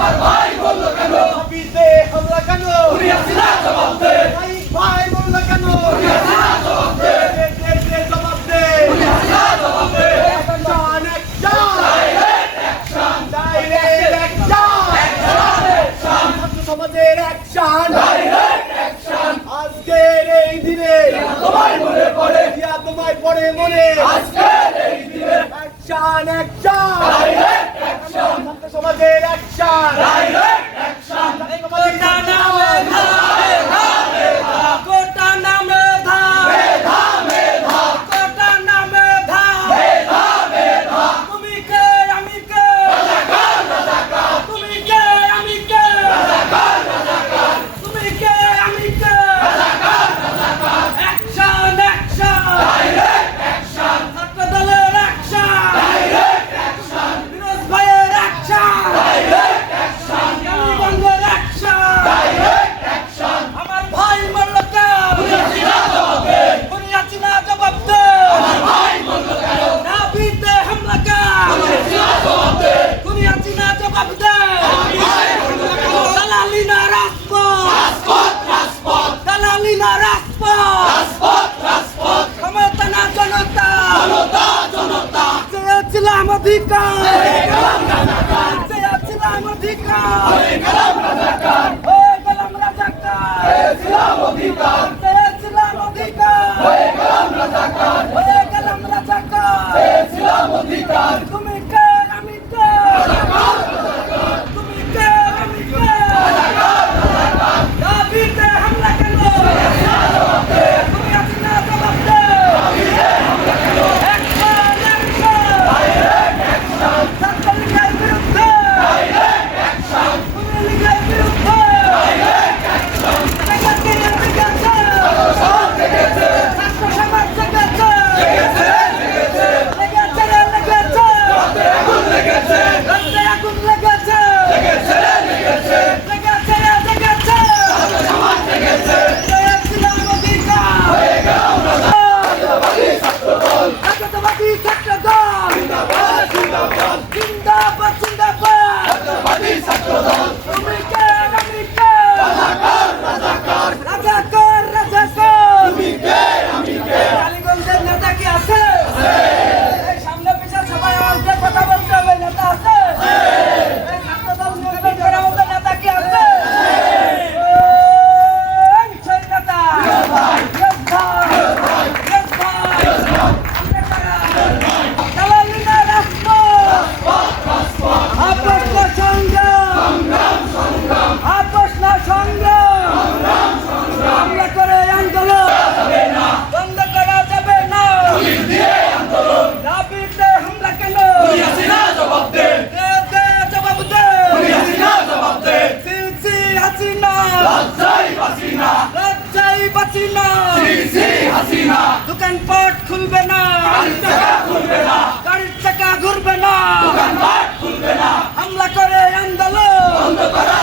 আমার ভাই বলল কেন হাবিতে হামলা কেন হাসিনা জবাব দে ভাই বলল কেন হাসিনা জবাব দে জবাব দে হাসিনা জবাব দে সমাজের অ্যাকশন আজকের এই দিনে তোমায় মনে পড়ে তোমায় পড়ে মনে আজকের এই দিনে অ্যাকশন অ্যাকশন ডাইরেক্ট অ্যাকশন সমাজের অ্যাকশন ডাইরেক্ট অ্যাকশন গোটা নামে গোটা নামে মেধা মেধা গোটা নামে মেধা মেধা তুমি কে আমি কে রাজাকার রাজাকার তুমি কে আমি কে রাজাকার রাজাকার তুমি কে আমি কে রাজাকার রাজাকার অ্যাকশন অ্যাকশন ডাইরেক্ট অ্যাকশন ছাত্র দলের অ্যাকশন ডাইরেক্ট অ্যাকশন ফিরোজ ভাইয়ের অ্যাকশন ডাইরেক্ট অ্যাকশন গান্ধীগঞ্জের অ্যাকশন ডাইরেক্ট অ্যাকশন আমার ভাই মরল কেন হাসিনা জবাব দে হাসিনা জবাব দে আমার ভাই বলল কেন নাবিতে হামলা কেন হাসিনা জবাব দে হাসিনা জবাব দে ভাই বলল কেন দালালি না রাজপথ রাজপথ রাজপথ দালালি না রাজপথ রাজপথ রাজপথ ক্ষমতা না জনতা জনতা জনতা চেয়েছিলাম অধিকার হয়ে গেলাম রাজাকার চেয়েছিলাম অধিকার হয়ে গেলাম রাজাকার হয়ে গেলাম রাজাকার পেয়েছিলাম অধিকার চেয়েছিলাম অধিকার হয়ে গেলাম রাজাকার হয়ে গেলাম রাজাকার পেয়েছিলাম অধিকার তুমি কে আমি কে তুমি কে আমি কে দাবিতে হামলা কেন তুমি হাসিনা জবাব দে অ্যাকশন অ্যাকশন ছাত্রলীগের বিরুদ্ধে তুমি লীগের বিরুদ্ধে লেগেছে ছাত্র সমাজ জেগেছে লেগেছে রাতে আগুন লেগেছে রাস্তায় আগুন লেগেছে লেগেছে লেগেছে লেগেছে সমাজ লেগেছে চেয়েছিলাম অধিকার হয়ে গেলাম রাজাকারবাদী ছাত্রদল জাতীয়তাবাদী ছাত্রদল জিন্দাবাদ জিন্দাবাদ জিন্দাবাদ জিন্দাবাদ জাতীয়তাবাদী ছাত্রদল তুমি কে আমি কে রাজাকার রাজাকার রাজাকার রাজাকার তুমি কে আমি কে কালীগঞ্জের নেতা কি আছে এই সামনে পিছনে সবাই আমাদের কথা বলতে হবে নেতা আছে এই ছাত্রদল নির্বাচন করা মতো নেতা কি আছে সেই নেতা Yes, ভাই। Yes, ভাই। আমরা কারা? দালালি না রাজপথ। আপোষ না সংগ্রাম। আপোষ না সংগ্রাম। আমরা করে আন্দোলন বন্ধ করা যাবে না। পুলিশ দিয়ে আন্দোলন দাবিতে হামলা কেন? হাসিনা জবাব দে দে জবাব দে। হাসিনা জবাব দে সিসি হাসিনা। লজ্জাই বাসিনা লজ্জাই বাঁচিনা। সিসি হাসিনা দোকানপাট খুলবে না। গাড়ির চাকা খুলবে না গাড়ির চাকা ঘুরবে না। দোকানপাট খুলবে না হামলা করে আন্দোলন বন্ধ করা